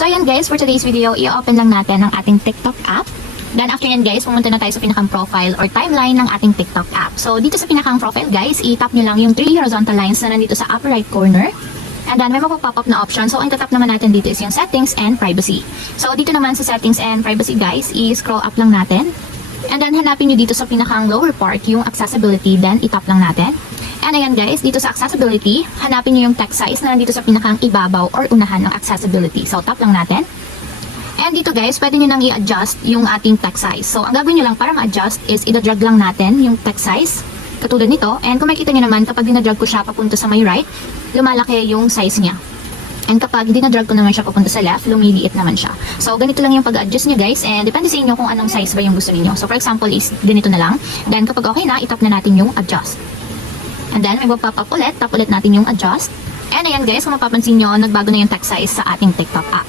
So ayan guys, for today's video, i-open lang natin ang ating TikTok app. Then after yan guys, pumunta na tayo sa pinakang profile or timeline ng ating TikTok app. So dito sa pinakang profile guys, i-tap nyo lang yung 3 horizontal lines na nandito sa upper right corner. And then may mapapop up na option. So ang itatap naman natin dito is yung settings and privacy. So dito naman sa settings and privacy guys, i-scroll up lang natin. And then hanapin nyo dito sa pinakang lower part yung accessibility, then itap lang natin. And ayan guys, dito sa accessibility, hanapin nyo yung text size na nandito sa pinakang ibabaw or unahan ng accessibility. So tap lang natin. And dito guys, pwede nyo nang i-adjust yung ating text size. So ang gagawin nyo lang para ma-adjust is i-drag lang natin yung text size. Katulad nito. And kung makikita nyo naman, kapag dinadrag ko siya papunta sa may right, lumalaki yung size niya. And kapag dinadrag ko naman siya papunta sa left, lumiliit naman siya. So ganito lang yung pag-adjust nyo guys. And depende sa inyo kung anong size ba yung gusto niyo. So for example is ganito na lang. Then kapag okay na, itap na natin yung adjust. And then may pop up ulit, tap ulit natin yung adjust. And ayan guys, kung mapapansin nyo, nagbago na yung text size sa ating TikTok app.